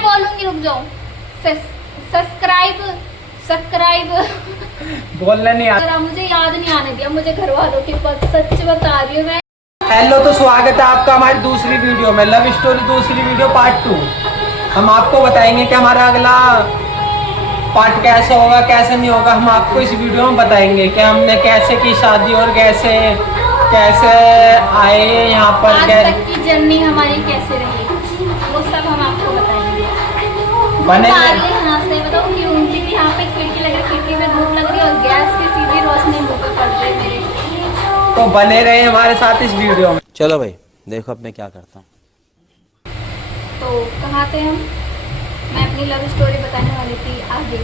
बोलूंगी, रुक जाओ। सब्सक्राइब बोलना नहीं आता। मुझे याद नहीं आने दिया, मुझे घर वालों के पास सच बता रही हूँ मैं। हेलो, तो स्वागत है आपका हमारी दूसरी वीडियो में, लव स्टोरी दूसरी वीडियो पार्ट 2। हम आपको बताएंगे कि हमारा अगला पार्ट कैसे होगा कैसे नहीं होगा। हम आपको इस वीडियो में बताएंगे कि हमने कैसे की शादी और कैसे कैसे आए यहाँ पर, आज तक की जर्नी हमारी कैसे रही, वो सब हम आपको बताएंगे। बने यहाँ से बताओ क्यों, क्योंकि यहाँ पे खिड़की लग रही, खिड़की में धूप लग रही है और गैस की सीधी रोशनी मुँह पे पड़ रही है मेरे। तो बने रहे हमारे साथ इस वीडियो में। चलो भाई देखो अब मैं क्या करता हूँ। तो कहाँ थे हम? मैं अपनी लव स्टोरी बताने वाली थी आगे।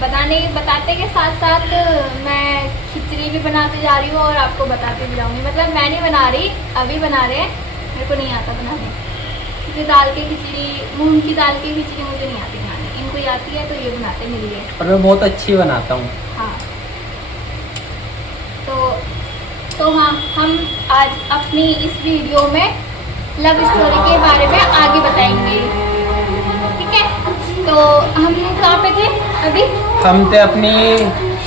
बताते के साथ साथ मैं खिचड़ी भी बनाते जा रही हूँ और आपको बताती भी जाऊँगी। मतलब मैं नहीं बना रही, अभी बना रहे हैं, मेरे को नहीं आता बनाने। क्योंकि दाल की खिचड़ी, मूंग की दाल की खिचड़ी मुझे नहीं आती बनाने, इनको आती है तो ये बनाते मिलिए। और मैं बहुत अच्छी बनाता हूँ। हाँ, तो हाँ, हम आज अपनी इस वीडियो में लव स्टोरी के बारे में आगे बताएंगे, ठीक है? तो हम कहाँ पे थे अभी? हम थे अपनी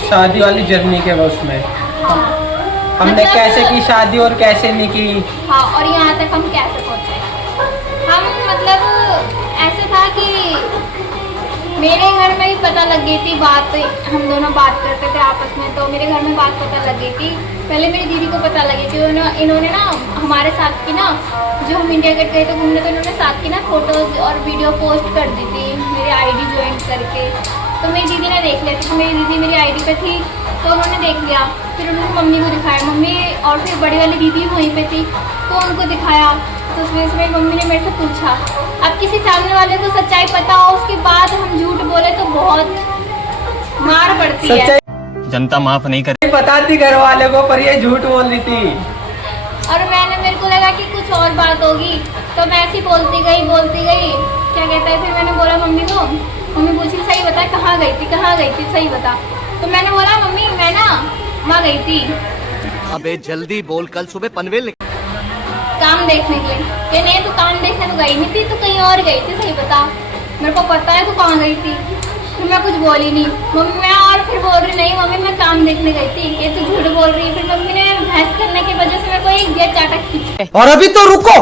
शादी वाली जर्नी के उसमें। हमने मतलब, कैसे की शादी और कैसे नहीं की। हाँ, और यहाँ तक हम कैसे पहुँचे। हम मतलब ऐसे था कि मेरे घर में ही पता लग गई थी बात, हम दोनों बात करते थे आपस में, तो मेरे घर में बात पता लग गई थी। पहले मेरी दीदी को पता लगी थी, इन्होंने ना हमारे साथ की ना, जो हम इंडिया गेट गए थे घूमने, तो इन्होंने साथ की ना फोटोज और वीडियो पोस्ट कर दी थी मेरी आईडी ज्वाइन करके। तो मेरी दीदी ने देख लिया, तो मेरी दीदी मेरी आईडी पे थी, तो उन्होंने देख लिया। फिर उन्होंने मम्मी को दिखाया, मम्मी और फिर बड़ी वाली दीदी वहीं पे थी, तो उनको दिखाया। तो उसमें से मेरी मम्मी ने मेरे से पूछा, अब किसी सामने वाले को सच्चाई पता हो, उसके बाद हम झूठ बोले तो बहुत मार पड़ती है। जनता माफ नहीं करे। बताती घर वाले को, पर ये झूठ बोल रही थी। और मेरे को लगा कि कुछ और बात होगी, तो मैं ऐसी बोलती गई क्या कहता है। फिर मैंने बोला मम्मी को, मम्मी पूछी सही बता कहाँ गई थी सही बता। तो मैंने बोला मम्मी मैं ना वहाँ गई थी। अबे जल्दी बोल, कल सुबह पनवेल काम देखने के लिए। कि नहीं तू काम देखने तो गई नहीं थी, तू कहीं और गई थी, सही बता। मेरे को पता है तू कहाँ गई थी। फिर मैं कुछ बोली नहीं मम्मी, मैं और फिर बोल रही नहीं मम्मी मैं काम देखने गई थी, ये तू झूठ बोल रही है। फिर मम्मी ने बहस करने की वजह से मेरे को एक दिया चाटक खींच। और अभी तो रुको,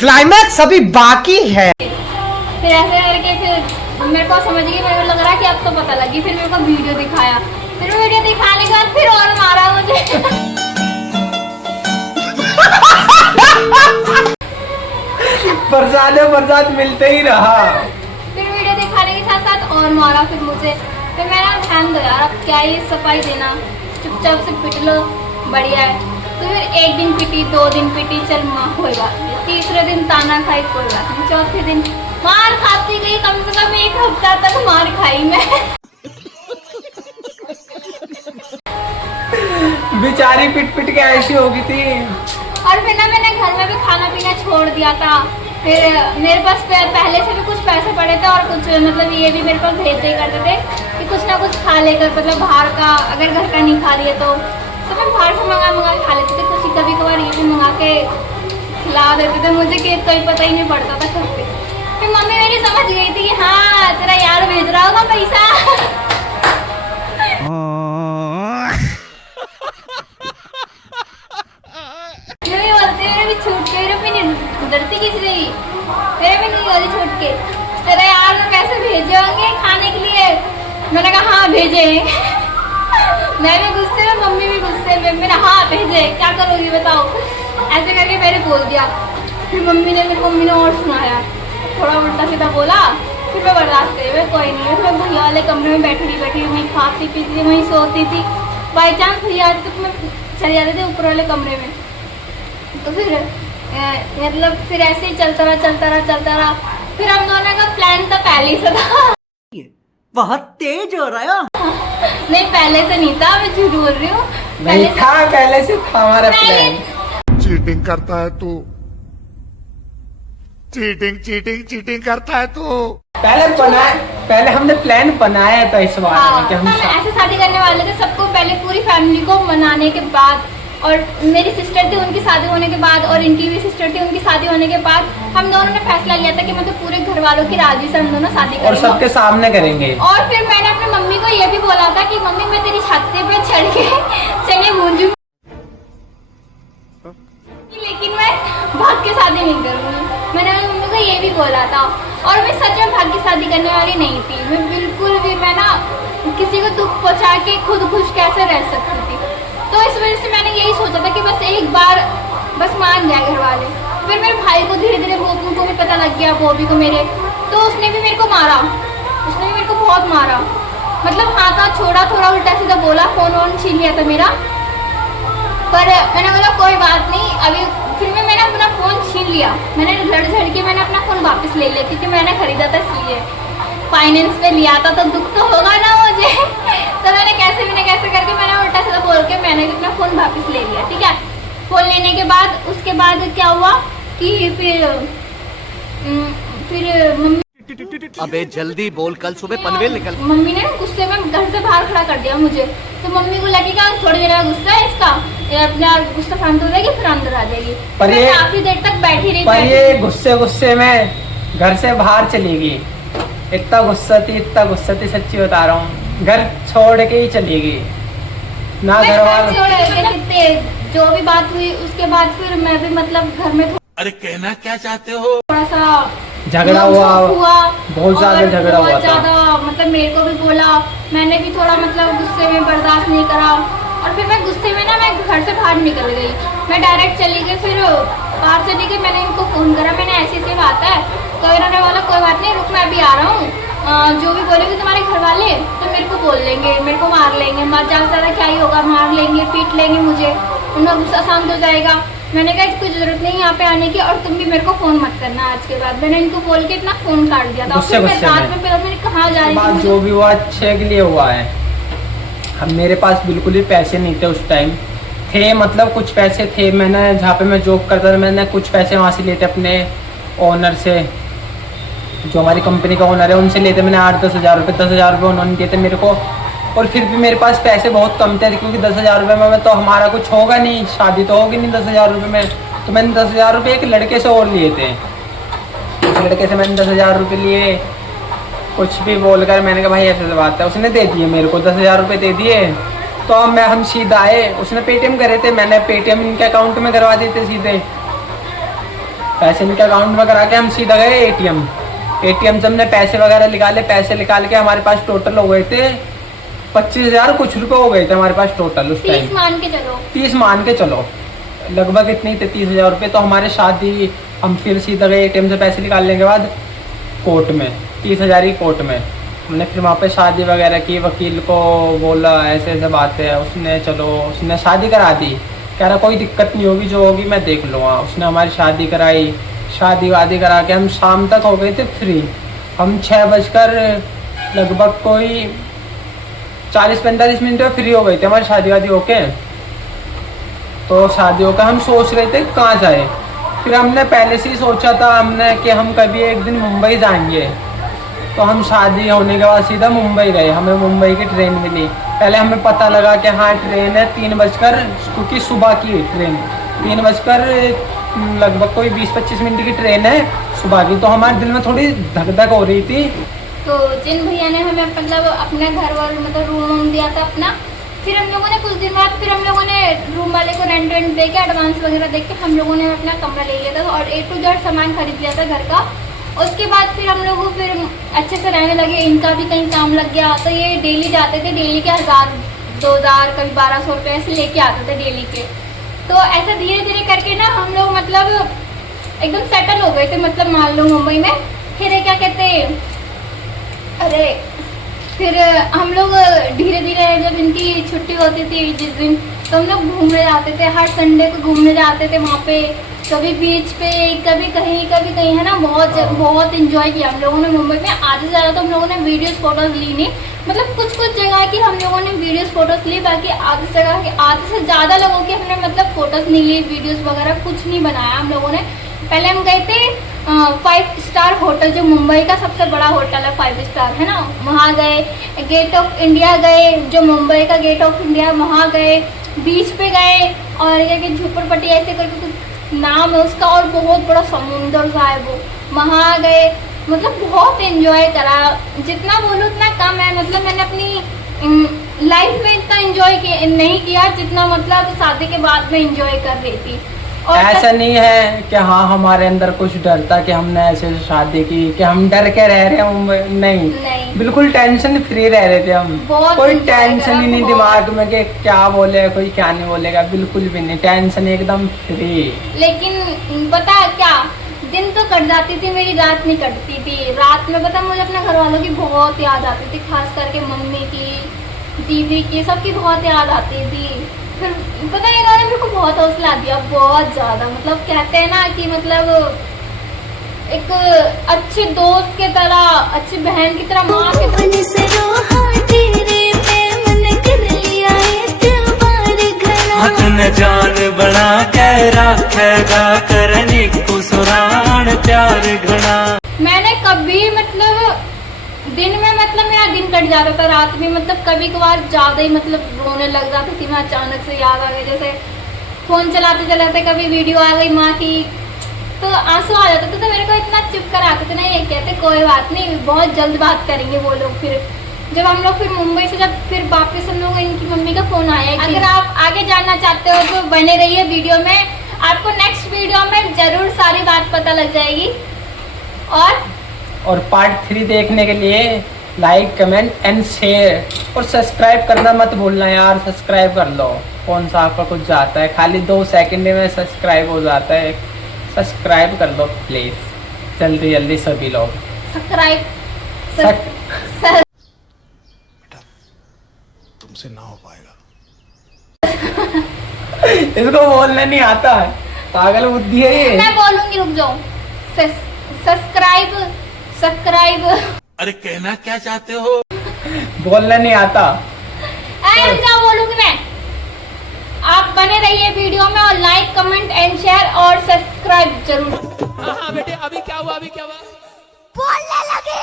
क्लाइमैक्स अभी बाकी है। फिर ऐसे करके फिर मेरे को समझ गई, मेरे को लग रहा कि अब तो पता लगी। फिर मेरे को वीडियो दिखाया, फिर वीडियो दिखाने के बाद फिर और मारा मुझे। प्रसाद मिलते ही रहा। फिर वीडियो दिखाने के साथ साथ और मारा फिर मुझे। फिर मैंने ध्यान दो यार, अब क्या ये सफाई देना, चुपचाप से पिट लो, बढ़िया है। तो फिर एक दिन पिटी, 2 दिन पिटी, चल माँ कोई बात नहीं। तीसरे दिन ताना खाई, कोई बात नहीं। चौथे दिन मार खाती गई, कम से कम 1 हफ्ता तक मार खाई मैं। बेचारी पिट के ऐसी हो गई थी। और फिर ना मैंने घर में भी खाना पीना छोड़ दिया था। फिर मेरे पास पहले से भी कुछ पैसे पड़े थे और कुछ मतलब ये भी मेरे पास भेजते ही करते थे कि कुछ ना कुछ खा लेकर, मतलब बाहर का अगर घर का नहीं खा लिए तो मैं बाहर से मंगा के खा लेते थे। कुछ कभी कभार ये भी मंगा के खिला देते थे मुझे, कि कोई पता ही नहीं पड़ता था घर पे। फिर मम्मी मेरी समझ गई थी कि हाँ तेरा यार भेज रहा होगा पैसा। छूट के मेरे भी नहीं डरती किसी से, मेरे भी नहीं वाली छूट के तेरा यार तो कैसे भेजे होंगे खाने के लिए। मैंने कहा हाँ भेजे। मैं भी गुस्से में, मम्मी भी गुस्से में। मैंने हाँ भेजे, क्या करोगी बताओ, ऐसे करके मैंने बोल दिया। फिर मम्मी ने और सुनाया, थोड़ा उल्टा सीधा बोला। फिर मैं बर्दाश्त करी, मैं कोई नहीं। फिर मैं भैया वाले कमरे में बैठी वहीं खाती पीती वहीं सोती थी। बाई चांस भैया आती तो मैं चले जाते थे ऊपर वाले कमरे में। तो फिर मतलब फिर ऐसे ही चलता रहा। फिर हम दोनों का प्लान तो पहले से था। बहुत तेज हो रहा है। नहीं पहले से नहीं था, मैं झूठ बोल रही हूँ। पहले से था हमारा प्लान। चीटिंग करता है तू, चीटिंग करता है तू। पहले हमने प्लान बनाया था इस बार में कि हम ऐसे शादी करने वाले थे सबको, पहले पूरी फैमिली को मनाने के बाद और मेरी सिस्टर थी, उनकी शादी होने के बाद, और इनकी भी सिस्टर थी, उनकी शादी होने के बाद हम दोनों ने फैसला लिया था कि मतलब पूरे घर वालों की राजी से हम दोनों शादी और करेंगे। सबके सामने करेंगे। और फिर मैंने अपनी मम्मी को ये भी बोला था कि मम्मी मैं तेरी छाती पे चढ़ के चलिए मूंजूंगी, लेकिन मैं भाग के शादी नहीं करूँगी। मैंने अपनी मम्मी को ये भी बोला था। और मैं सच में भाग के शादी करने वाली नहीं थी। मैं बिल्कुल भी, मैं ना किसी को दुख पहुँचा के खुद खुश कैसे रह सकती थी। तो इस वजह से मैंने यही सोचा था कि बस एक बार बस मान जाए घर वाले। फिर मेरे भाई को धीरे धीरे को भी पता लग गया, बॉबी को मेरे, तो उसने भी मेरे को मारा, उसने भी मेरे को बहुत मारा। मतलब हाथ हाथ छोड़ा, थोड़ा उल्टा सीधा बोला, फ़ोन वोन छीन लिया था मेरा। पर मैंने बोला कोई बात नहीं, अभी फिर मैंने अपना फ़ोन छीन लिया। मैंने लड़ झड़ के मैंने अपना फ़ोन वापस ले लिया, क्योंकि मैंने ख़रीदा था इसलिए, फाइनेंस पे लिया था, तो दुख तो होगा ना मुझे। तो मैंने कैसे भी ना कैसे करके मैंने उल्टा सीधा बोल के मैंने अपना फ़ोन वापस ले लिया, ठीक है। फ़ोन लेने के बाद उसके बाद क्या हुआ कि फिर मम्मी, अबे जल्दी बोल, कल सुबह पनवेल निकल। मम्मी ने गुस्से में घर से बाहर खड़ा कर दिया मुझे। तो मम्मी को लगेगा थोड़ी देर का गुस्सा है इसका, ये अपना गुस्सा शांत हो जाएगी, फिर अंदर आ जाएगी। पर मैं ये काफी देर तक बैठी रही। पर ये गुस्से में घर से बाहर चली गई। इतना गुस्सा थी, सच्ची बता रहा हूँ, घर छोड़ के ही चली गई ना। घर वाले जो भी बात हुई उसके बाद फिर मैं भी मतलब घर में अरे कहना क्या चाहते हो? थोड़ा सा झगड़ा हुआ, बहुत ज्यादा और झगड़ा हुआ बहुत था। ज्यादा मतलब मेरे को भी बोला, मैंने भी थोड़ा मतलब गुस्से में बर्दाश्त नहीं करा। और फिर मैं गुस्से में ना मैं घर से बाहर निकल गई, मैं डायरेक्ट चली गई। फिर बाहर चली गई, मैंने इनको फ़ोन करा, मैंने ऐसी बात है। तो इन्होंने बोला कोई बात नहीं, रुक मैं अभी आ रहा हूँ, जो भी बोलेंगे तुम्हारे घर वाले तो मेरे को बोल लेंगे, मेरे को मार लेंगे, ज़्यादा से ज़्यादा क्या ही होगा, मार लेंगे, पीट लेंगे मुझे, उनका गुस्सा शांत हो जाएगा। मैंने कहा कोई ज़रूरत नहीं यहाँ पे आने की, और तुम भी मेरे को फ़ोन मत करना आज के बाद। मैंने इनको बोल के इतना फ़ोन काट दिया था। फिर मैं रात में पहले मैंने कहाँ जा रही बात थी, जो भी हुआ अच्छे के लिए हुआ है। हम मेरे पास बिल्कुल ही पैसे नहीं थे उस टाइम, थे मतलब कुछ पैसे थे। मैंने जहाँ पे मैं जॉब करता था, मैंने कुछ पैसे वहाँ से लिए थे अपने ओनर से, जो हमारी कंपनी का ओनर है उनसे लेते। मैंने 8-10 हज़ार रुपये, 10 हज़ार रुपये उन्होंने दिए थे मेरे को। और फिर भी मेरे पास पैसे बहुत कम थे, क्योंकि 10 हज़ार रुपये में तो हमारा कुछ होगा नहीं, शादी तो होगी नहीं 10 हज़ार रुपये में। तो मैंने 10 हज़ार रुपये एक लड़के से और लिए थे। उस लड़के से मैंने 10 हज़ार रुपये लिए, कुछ भी बोलकर मैंने कहा भाई ऐसे बात है, उसने दे दिए मेरे को 10 हज़ार रुपये दे दिए। तो अब हम सीधा आए, उसने पेटीएम करे थे, मैंने पेटीएम इनके अकाउंट में करवा दिए थे सीधे, पैसे इनके अकाउंट में करा के हम सीधा गए एटीएम से हमने पैसे वगैरह निकाले। पैसे निकाल के हमारे पास टोटल हो गए थे 25,000 कुछ रुपए हो गए थे हमारे पास टोटल उस टाइम। 30 मान के चलो, 30 मान के चलो, लगभग इतने थे 30,000 रुपये। तो हमारे शादी, हम फिर सीधा गए एटीएम से पैसे निकालने के बाद कोर्ट में, 30,000 ही कोर्ट में। हमने फिर वहाँ पे शादी वगैरह की, वकील को बोला ऐसे ऐसे बात है, उसने शादी करा दी। कह रहा कोई दिक्कत नहीं होगी, जो होगी मैं देख लूँगा। उसने हमारी शादी कराई, शादी वादी करा के हम शाम तक हो गए थे फ्री। हम 6 बजकर लगभग कोई 40-45 मिनट में फ्री हो गए थे हमारी शादी वादी होके। तो शादी होकर हम सोच रहे थे कहाँ जाए। फिर हमने पहले से ही सोचा था हमने कि हम कभी एक दिन मुंबई जाएंगे। तो हम शादी होने के बाद सीधा मुंबई गए, हमें मुंबई की ट्रेन मिली। पहले हमें पता लगा कि हाँ ट्रेन है 3 बजकर, क्योंकि सुबह की ट्रेन 3 बजकर लगभग कोई 20-25 मिनट की ट्रेन है सुबह की। तो हमारे दिल में थोड़ी धक धक हो रही थी। तो जिन भैया ने हमें मतलब अपने घर वाले मतलब रूम दिया था अपना, फिर हम लोगों ने कुछ दिन बाद फिर हम लोगों ने रूम वाले को रेंट दे के, एडवांस वगैरह दे के हम लोगों ने अपना कमरा ले लिया था और A to Z सामान खरीद लिया था घर का। उसके बाद फिर हम लोग फिर अच्छे से रहने लगे, इनका भी कहीं काम लग गया। तो ये डेली जाते थे, डेली के 1000-2000 कभी 1200 रुपये ऐसे लेके आते थे डेली के। तो ऐसे धीरे धीरे करके ना हम लोग मतलब एकदम सेटल हो गए थे, मतलब मान लो मुंबई में। फिर क्या कहते, अरे फिर हम लोग धीरे धीरे जब इनकी छुट्टी होती थी जिस दिन, तो हम लोग घूमने जाते थे, हर संडे को घूमने जाते थे वहाँ पे, कभी बीच पे, कभी कहीं है ना। बहुत इंजॉय किया हम लोगों ने मुंबई में। आधे से ज़्यादा तो हम लोगों ने वीडियोस फोटोज़ ली नहीं, मतलब कुछ जगह की हम लोगों ने वीडियोस फोटोज़ ली, बाकी आधे से ज़्यादा लोगों की हमने मतलब फोटोज़ नहीं ली, वीडियोस वगैरह कुछ नहीं बनाया हम लोगों ने। पहले हम गए थे 5 स्टार होटल, जो मुंबई का सबसे बड़ा होटल है 5 स्टार है ना, वहाँ गए। गेट ऑफ इंडिया गए, जो मुंबई का गेट ऑफ इंडिया, वहाँ गए। बीच पे गए और क्या कि झोपड़पट्टी ऐसे करके कुछ नाम है उसका, और बहुत बड़ा समुंदर सा है वो, वहाँ गए। मतलब बहुत एंजॉय करा, जितना बोलूँ उतना कम है। मतलब मैंने अपनी लाइफ में इतना एंजॉय नहीं किया जितना मतलब शादी के बाद में एंजॉय कर रही थी। और ऐसा नहीं है कि हाँ हमारे अंदर कुछ डर था कि हमने ऐसे शादी की कि हम डर के रह रहे हैं मुंबई, नहीं, नहीं। बिल्कुल टेंशन फ्री रह रहे थे हम। बहुत कोई enjoy टेंशन करा, ही नहीं बहुत। दिमाग में कि क्या बोले कोई क्या नहीं बोलेगा, बिल्कुल भी नहीं, टेंशन एकदम फ्री। लेकिन पता है क्या, दिन तो कट जाती थी मेरी, रात नहीं कटती थी। रात में पता मुझे अपने घर वालों की बहुत याद आती थी, खास करके मम्मी की, दीदी की, सबकी बहुत याद आती थी। फिर पता है इन्होंने मेरे को बहुत हौसला दिया, बहुत ज़्यादा। मतलब कहते हैं ना कि मतलब एक अच्छे दोस्त की तरह, अच्छी बहन की तरह, माँ की तरह। तूने जान बना के रखेगा करनी कुसुरान प्यार घना। मैंने कभी मतलब दिन में मतलब मेरा दिन कट जाता था, रात भी मतलब कभी कभार ज़्यादा ही मतलब रोने लग जाती थी मैं। अचानक से याद आ गई, जैसे फ़ोन चलाते चलाते कभी वीडियो आ गई माँ की तो आंसू आ जाते थे। तो मेरे को इतना चुप कर आते थे ना, ये कहते कोई बात नहीं, बहुत जल्द बात करेंगे वो लोग। फिर जब हम लोग फिर मुंबई से जब फिर वापस हम लोग, इनकी मम्मी का फ़ोन आया। अगर आप आगे जानना चाहते हो तो बने रहिए वीडियो में, आपको नेक्स्ट वीडियो में ज़रूर सारी बात पता लग जाएगी। और पार्ट 3 देखने के लिए लाइक कमेंट एंड शेयर और सब्सक्राइब करना मत भूलना यार, सब्सक्राइब कर लो। कौन सा आपका कुछ जाता है, खाली 2 सेकंड में सब्सक्राइब हो जाता है। सब्सक्राइब कर दो प्लीज़, जल्दी जल्दी सभी लोग सब्सक्राइब। तुमसे ना हो पाएगा। इसको बोलना नहीं आता है, पागल बुद्धि है ये। मैं बोलूंगी, रुक जाओ। Subscribe, subscribe. अरे कहना क्या चाहते हो? बोलना नहीं आता। रुक जाओ, बोलूंगी मैं। आप बने रहिए वीडियो में और लाइक कमेंट एंड शेयर और सब्सक्राइब जरूर। हाँ बेटे, अभी क्या हुआ, अभी क्या हुआ? बोलने लगे।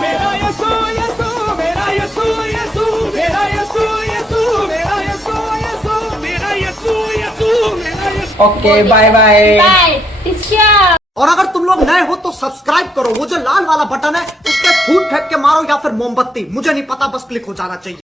मेरा यसू यसू, मेरा यसू यसू, मेरा यसू यसू, मेरा यसू यसू, मेरा यसू यसू, मेरा Yesu. Okay bye bye. Bye टिचिया। और अगर तुम लोग नए हो तो सब्सक्राइब करो, वो जो लाल वाला बटन है उस पे फूट फेंक के मारो या फिर मोमबत्ती, मुझे नहीं पता, बस क्लिक हो जाना चाहिए।